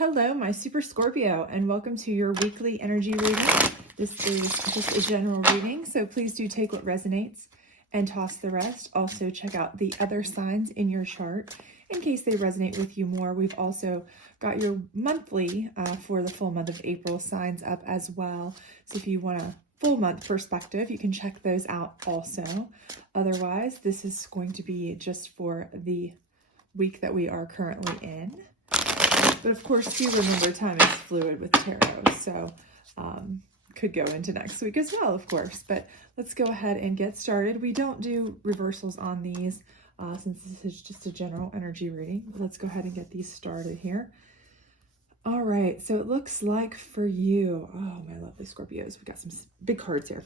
Hello, my Super Scorpio, and welcome to your weekly energy reading. This is just a general reading, so please do take what resonates and toss the rest. Also, check out the other signs in your chart in case they resonate with you more. We've also got your monthly for the full month of April signs up as well. So if you want a full month perspective, you can check those out also. Otherwise, this is going to be just for the week that we are currently in. But of course, do remember time is fluid with tarot, so could go into next week as well, of course. But let's go ahead and get started. We don't do reversals on these since this is just a general energy reading. Let's go ahead and get these started here. All right, so it looks like for you, oh, my lovely Scorpios, we've got some big cards here.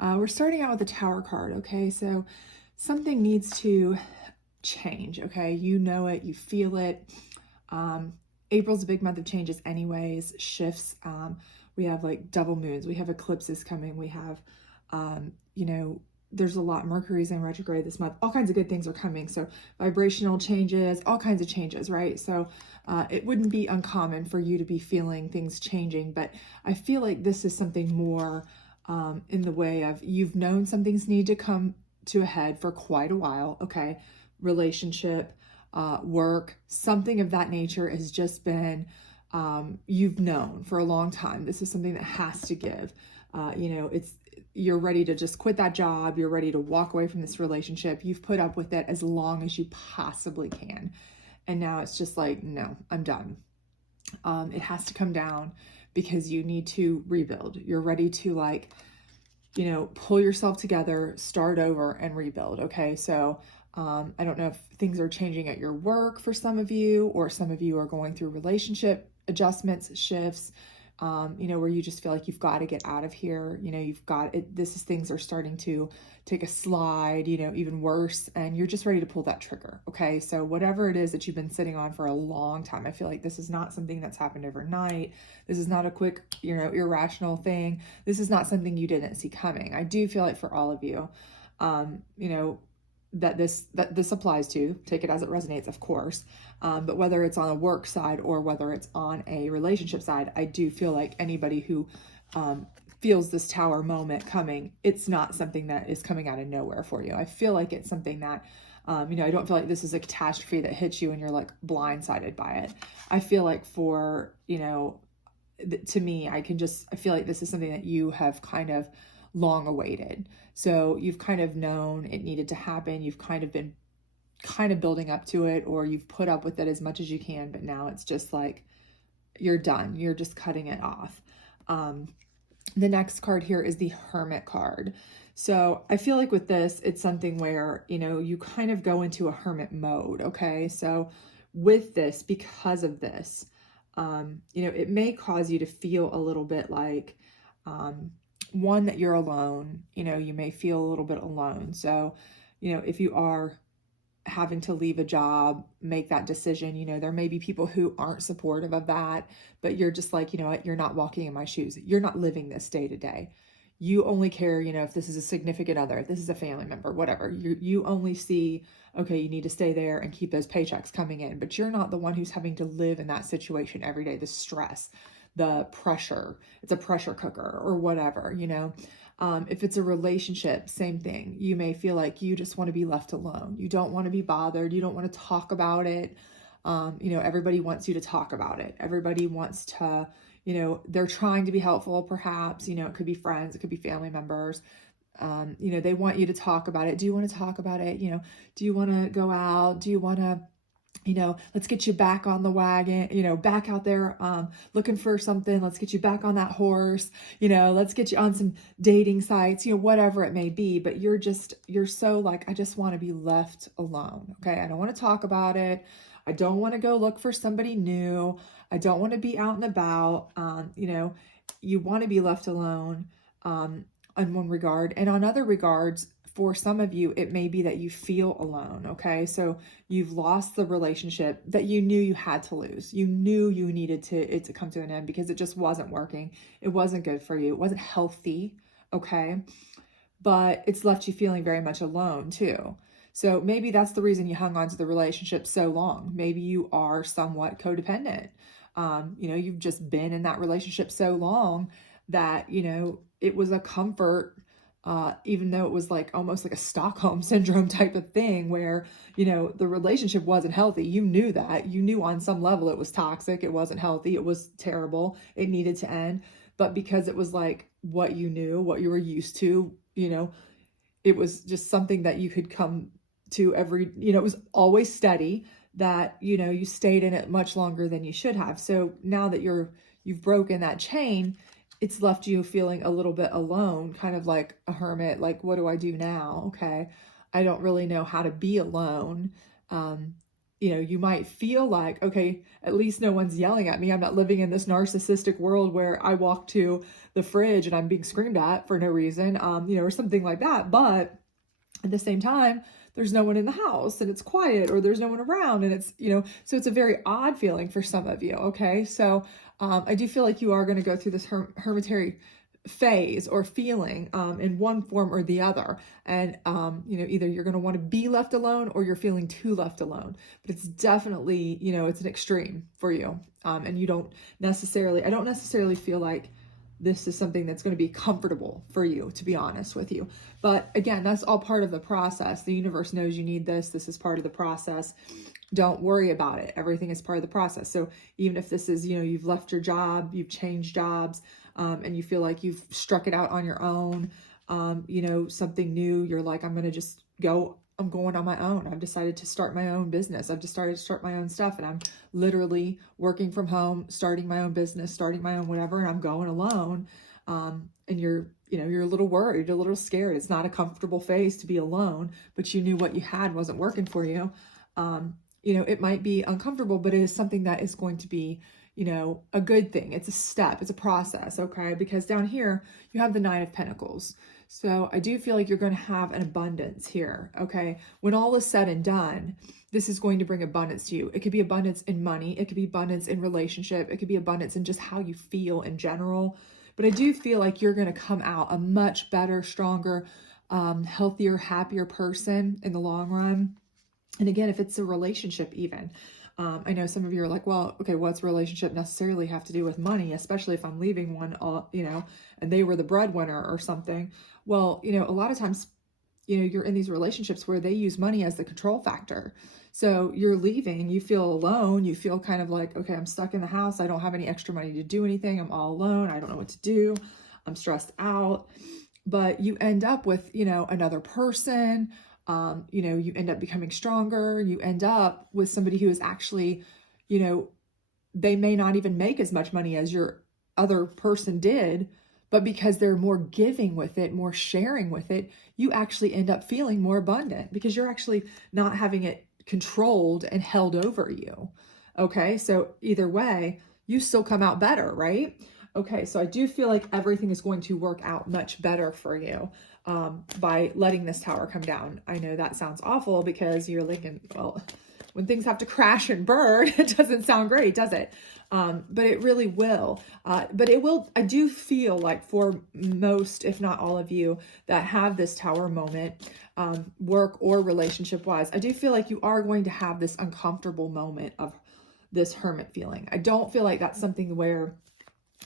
We're starting out with the Tower card, okay? So something needs to change, okay? You know it, you feel it. April's a big month of changes anyways, shifts. We have like double moons, we have eclipses coming, we have, there's a lot, Mercury's in retrograde this month, all kinds of good things are coming. So vibrational changes, all kinds of changes, right? So it wouldn't be uncommon for you to be feeling things changing, but I feel like this is something more in the way of you've known some things need to come to a head for quite a while, okay? Relationship, work, something of that nature has just been, you've known for a long time. This is something that has to give. You're ready to just quit that job. You're ready to walk away from this relationship. You've put up with it as long as you possibly can. And now it's just like, no, I'm done. It has to come down because you need to rebuild. You're ready to pull yourself together, start over and rebuild. Okay. So I don't know if things are changing at your work for some of you, or some of you are going through relationship adjustments, shifts, where you just feel like you've got to get out of here. You've got it. Things are starting to take a slide, even worse, and you're just ready to pull that trigger. Okay. So whatever it is that you've been sitting on for a long time, I feel like this is not something that's happened overnight. This is not a quick, irrational thing. This is not something you didn't see coming. I do feel like for all of you, that this applies to, take it as it resonates, of course, but whether it's on a work side or whether it's on a relationship side, I do feel like anybody who feels this Tower moment coming, it's not something that is coming out of nowhere for you. I feel like it's something that I don't feel like this is a catastrophe that hits you and you're like blindsided by it. I feel like for to me, I feel like this is something that you have kind of long awaited. So you've kind of known it needed to happen. You've kind of been building up to it, or you've put up with it as much as you can, but now it's just like, you're done. You're just cutting it off. The next card here is the Hermit card. So I feel like with this, it's something where, you kind of go into a hermit mode. Okay. So with this, because of this, it may cause you to feel a little bit like, one, that you're alone. You may feel a little bit alone. So, if you are having to leave a job, make that decision, there may be people who aren't supportive of that, but you're just like, what, you're not walking in my shoes. You're not living this day to day. You only care, if this is a significant other, if this is a family member, whatever, you only see, okay, you need to stay there and keep those paychecks coming in, but you're not the one who's having to live in that situation every day, the stress, the pressure. It's a pressure cooker or whatever, if it's a relationship, same thing. You may feel like you just want to be left alone. You don't want to be bothered. You don't want to talk about it. Everybody wants you to talk about it. Everybody wants to, they're trying to be helpful, perhaps, it could be friends, it could be family members. They want you to talk about it. Do you want to talk about it? Do you want to go out? Do you want to, let's get you back on the wagon, back out there, looking for something. Let's get you back on that horse, let's get you on some dating sites, whatever it may be. But you're so like, I just want to be left alone. Okay. I don't want to talk about it. I don't want to go look for somebody new. I don't want to be out and about. You want to be left alone, on one regard, and on other regards, for some of you, it may be that you feel alone, okay? So you've lost the relationship that you knew you had to lose. You knew you needed it to come to an end because it just wasn't working. It wasn't good for you. It wasn't healthy, okay? But it's left you feeling very much alone too. So maybe that's the reason you hung on to the relationship so long. Maybe you are somewhat codependent. You've just been in that relationship so long that, it was a comfort, even though it was like almost like a Stockholm syndrome type of thing where, the relationship wasn't healthy. You knew that. You knew on some level it was toxic, it wasn't healthy, it was terrible, it needed to end. But because it was like what you knew, what you were used to, it was just something that you could come to it was always steady, that, you stayed in it much longer than you should have. So now that you've broken that chain, it's left you feeling a little bit alone, kind of like a hermit, like, what do I do now? Okay. I don't really know how to be alone. Um, you might feel like, okay, at least no one's yelling at me. I'm not living in this narcissistic world where I walk to the fridge and I'm being screamed at for no reason, or something like that. But at the same time, there's no one in the house and it's quiet, or there's no one around and it's, so it's a very odd feeling for some of you. Okay. So, I do feel like you are going to go through this hermitary phase or feeling, in one form or the other. And, either you're going to want to be left alone or you're feeling too left alone, but it's definitely, it's an extreme for you. And I don't necessarily feel like this is something that's going to be comfortable for you, to be honest with you. But again, that's all part of the process. The universe knows you need this. This is part of the process. Don't worry about it. Everything is part of the process. So even if this is, you've left your job, you've changed jobs, and you feel like you've struck it out on your own, something new, you're like, I'm going on my own. I've decided to start my own business. I've decided to start my own stuff, and I'm literally working from home, starting my own business, starting my own whatever, and I'm going alone. And you're a little worried, a little scared. It's not a comfortable phase to be alone, but you knew what you had wasn't working for you. It might be uncomfortable, but it is something that is going to be, a good thing. It's a step, it's a process, okay? Because down here, you have the Nine of Pentacles. So I do feel like you're going to have an abundance here, okay? When all is said and done, this is going to bring abundance to you. It could be abundance in money. It could be abundance in relationship. It could be abundance in just how you feel in general. But I do feel like you're going to come out a much better, stronger, healthier, happier person in the long run. And again, if it's a relationship even, I know some of you are like, well, okay, what's relationship necessarily have to do with money, especially if I'm leaving one, and they were the breadwinner or something. Well, a lot of times, you're in these relationships where they use money as the control factor. So you're leaving, you feel alone, you feel kind of like, okay, I'm stuck in the house. I don't have any extra money to do anything. I'm all alone. I don't know what to do. I'm stressed out. But you end up with, another person. You end up becoming stronger. You end up with somebody who is actually, they may not even make as much money as your other person did, but because they're more giving with it, more sharing with it, you actually end up feeling more abundant because you're actually not having it controlled and held over you. Okay. So either way, you still come out better, right? Okay. So I do feel like everything is going to work out much better for you, by letting this tower come down. I know that sounds awful because you're thinking, well, when things have to crash and burn, it doesn't sound great, does it? But it really will. But it will, I do feel like for most, if not all of you that have this tower moment, work or relationship wise, I do feel like you are going to have this uncomfortable moment of this hermit feeling. I don't feel like that's something where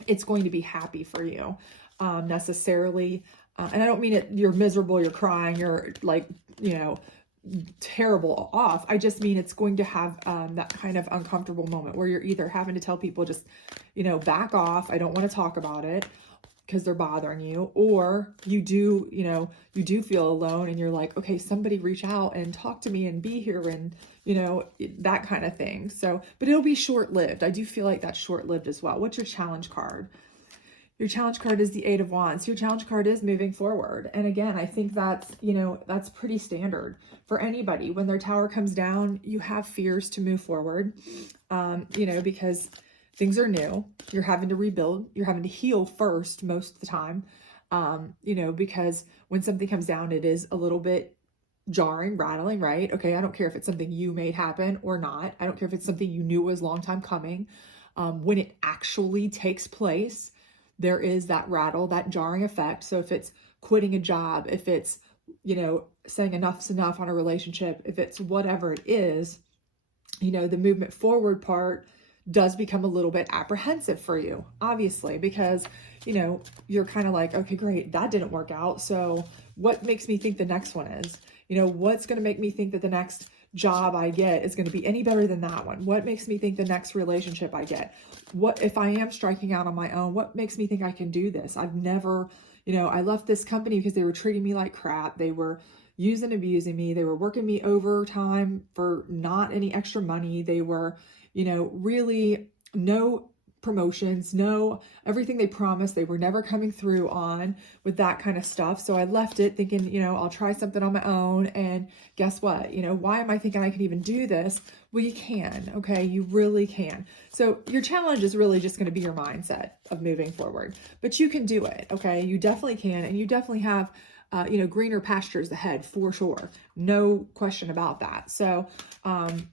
it's going to be happy for you, necessarily. And I don't mean it, you're miserable, you're crying, you're like, terrible off. I just mean it's going to have that kind of uncomfortable moment where you're either having to tell people just, back off. I don't want to talk about it because they're bothering you, or you do feel alone and you're like, okay, somebody reach out and talk to me and be here and, that kind of thing. So, but it'll be short-lived. I do feel like that's short-lived as well. What's your challenge card? Your challenge card is the Eight of Wands. Your challenge card is moving forward. And again, I think that's, that's pretty standard for anybody. When their tower comes down, you have fears to move forward, because things are new. You're having to rebuild. You're having to heal first most of the time, because when something comes down, it is a little bit jarring, rattling, right? Okay, I don't care if it's something you made happen or not. I don't care if it's something you knew was a long time coming. When it actually takes place, there is that rattle, that jarring effect. So if it's quitting a job, if it's, saying enough's enough on a relationship, if it's whatever it is, the movement forward part does become a little bit apprehensive for you, obviously, because, you know, you're kind of like, okay, great, that didn't work out. So what makes me think the next one is? You know, what's going to make me think that the next job I get is going to be any better than that one? What makes me think the next relationship I get? What if I am striking out on my own? What makes me think I can do this? I've never, you know, I left this company because they were treating me like crap. They were using, abusing me. They were working me overtime for not any extra money. They were, you know, really no promotions, no everything they promised, they were never coming through on with that kind of stuff. So I left it thinking, you know, I'll try something on my own. And guess what? You know, why am I thinking I can even do this? Well, you can, okay? You really can. So your challenge is really just going to be your mindset of moving forward, but you can do it, okay? You definitely can. And you definitely have you know, greener pastures ahead for sure. No question about that. So,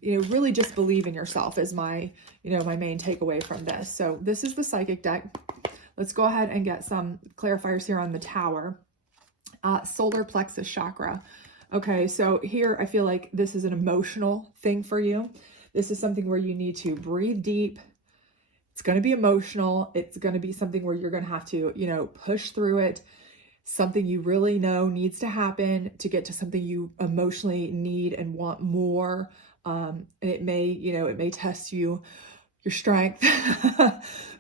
you know, really just believe in yourself is my, you know, my main takeaway from this. So this is the psychic deck. Let's go ahead and get some clarifiers here on the Tower. Solar plexus chakra. Okay, so here I feel like this is an emotional thing for you. This is something where you need to breathe deep. It's going to be emotional. It's going to be something where you're going to have to, you know, push through it. Something you really know needs to happen to get to something you emotionally need and want more. And it may, you know, it may test your strength,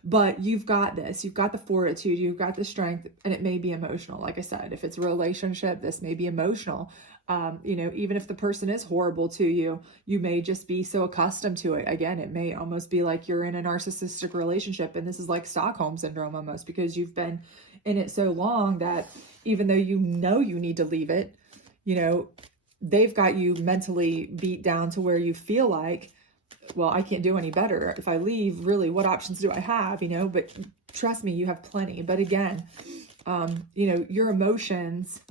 but you've got this. You've got the fortitude, you've got the strength, and it may be emotional. Like I said, if it's a relationship, this may be emotional. You know, even if the person is horrible to you, you may just be so accustomed to it. Again, it may almost be like you're in a narcissistic relationship, and this is like Stockholm syndrome almost, because you've been in it so long that even though you know you need to leave it, you know, they've got you mentally beat down to where you feel like, well, I can't do any better. If I leave, really, what options do I have? You know, but trust me, you have plenty. But again, you know, your emotions,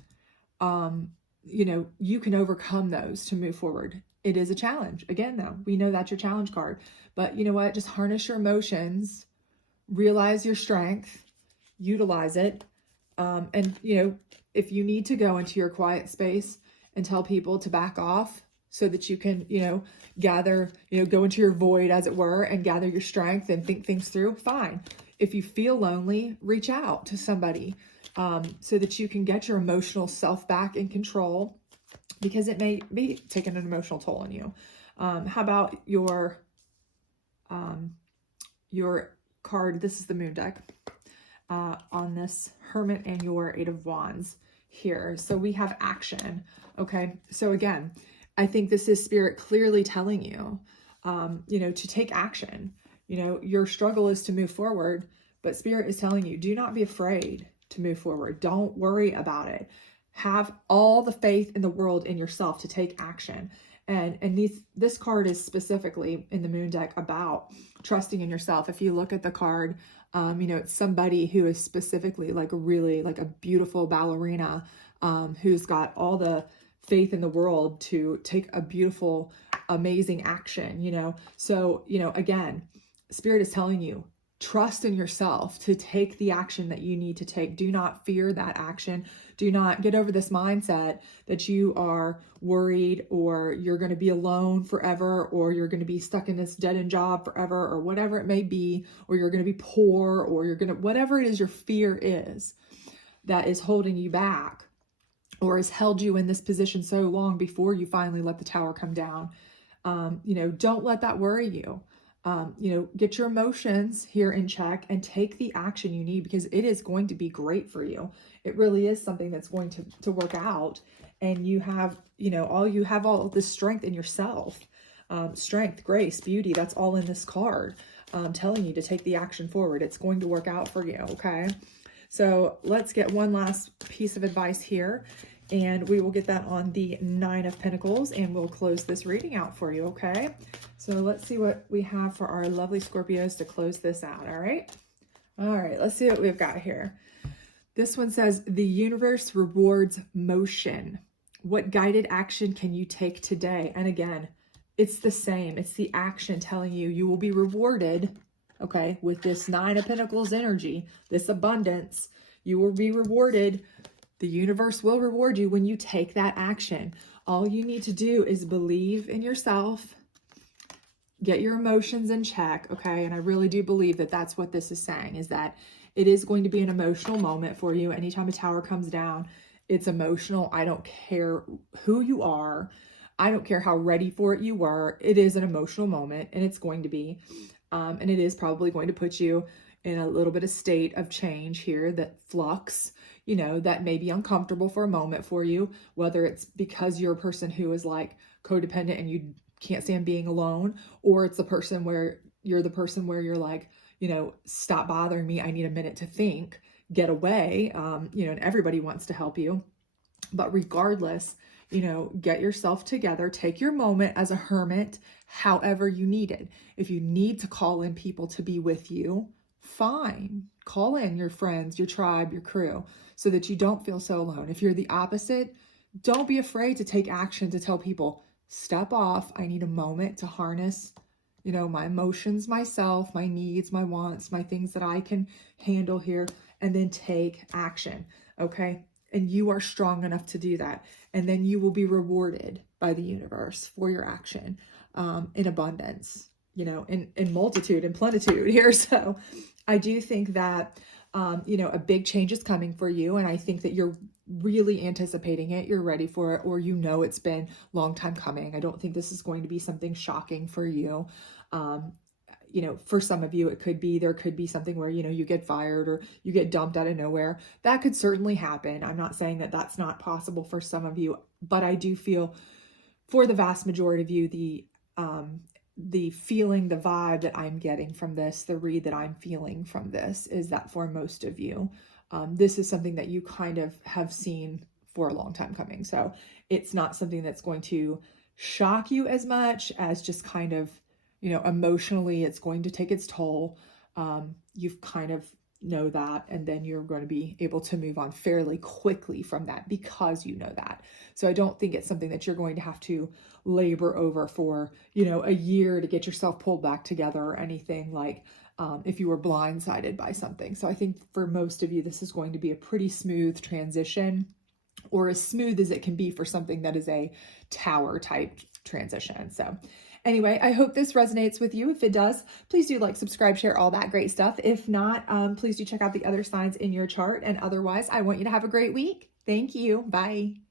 you know, you can overcome those to move forward. It is a challenge. Again, though, we know that's your challenge card. But you know what? Just harness your emotions, realize your strength, utilize it. And, you know, if you need to go into your quiet space and tell people to back off so that you can, you know, gather, you know, go into your void, as it were, and gather your strength and think things through, fine. If you feel lonely, reach out to somebody so that you can get your emotional self back in control, because it may be taking an emotional toll on you. How about your card? This is the Moon deck. On this Hermit and your Eight of Wands here. So we have action. Okay. So again, I think this is Spirit clearly telling you, you know, to take action. You know, your struggle is to move forward, but Spirit is telling you, do not be afraid to move forward. Don't worry about it. Have all the faith in the world in yourself to take action. And this card is specifically in the Moon deck about trusting in yourself. If you look at the card, you know, it's somebody who is specifically like really like a beautiful ballerina, who's got all the faith in the world to take a beautiful, amazing action, you know? So, you know, again, Spirit is telling you, trust in yourself to take the action that you need to take. Do not fear that action. Do not get over this mindset that you are worried or you're going to be alone forever, or you're going to be stuck in this dead-end job forever, or whatever it may be, or you're going to be poor, or you're going to, whatever it is your fear is that is holding you back or has held you in this position so long before you finally let the tower come down. You know, don't let that worry you. You know, get your emotions here in check and take the action you need, because it is going to be great for you. It really is something that's going to work out. And you have, you know, you have all this strength in yourself. Strength, grace, beauty, that's all in this card. Telling you to take the action forward. It's going to work out for you, okay? So let's get one last piece of advice here, and we will get that on the Nine of Pentacles, and we'll close this reading out for you, okay? So let's see what we have for our lovely Scorpios to close this out, all right? All right, let's see what we've got here. This one says, the universe rewards motion. What guided action can you take today? And again, it's the same. It's the action telling you you will be rewarded, okay, with this Nine of Pentacles energy, this abundance. You will be rewarded. The universe will reward you when you take that action. All you need to do is believe in yourself, get your emotions in check, okay? And I really do believe that that's what this is saying, is that it is going to be an emotional moment for you. Anytime a tower comes down, it's emotional. I don't care who you are. I don't care how ready for it you were. It is an emotional moment, and it's going to be. And it is probably going to put you in a little bit of state of change here, that flux, that may be uncomfortable for a moment for you, whether it's because you're a person who is like codependent and you can't stand being alone, or it's the person where you're like, stop bothering me. I need a minute to think, get away. And everybody wants to help you. But regardless, get yourself together, take your moment as a hermit, however you need it. If you need to call in people to be with you, fine. Call in your friends, your tribe, your crew, so that you don't feel so alone. If you're the opposite, don't be afraid to take action to tell people, step off. I need a moment to harness, my emotions, myself, my needs, my wants, my things that I can handle here, and then take action. Okay. And you are strong enough to do that. And then you will be rewarded by the universe for your action, in abundance, in multitude and plenitude here. So I do think that, a big change is coming for you. And I think that you're really anticipating it. You're ready for it, or it's been a long time coming. I don't think this is going to be something shocking for you. For some of you, there could be something where, you get fired or you get dumped out of nowhere. That could certainly happen. I'm not saying that that's not possible for some of you, but I do feel for the vast majority of you, the feeling, the vibe that I'm getting from this, the read that I'm feeling from this is that for most of you, this is something that you kind of have seen for a long time coming. So it's not something that's going to shock you as much as just kind of, emotionally, it's going to take its toll. You've kind of know that, and then you're going to be able to move on fairly quickly from that because you know that. So I don't think it's something that you're going to have to labor over for, a year to get yourself pulled back together or anything like, if you were blindsided by something. So I think for most of you, this is going to be a pretty smooth transition, or as smooth as it can be for something that is a tower type transition. So anyway, I hope this resonates with you. If it does, please do like, subscribe, share, all that great stuff. If not, please do check out the other signs in your chart. And otherwise, I want you to have a great week. Thank you. Bye.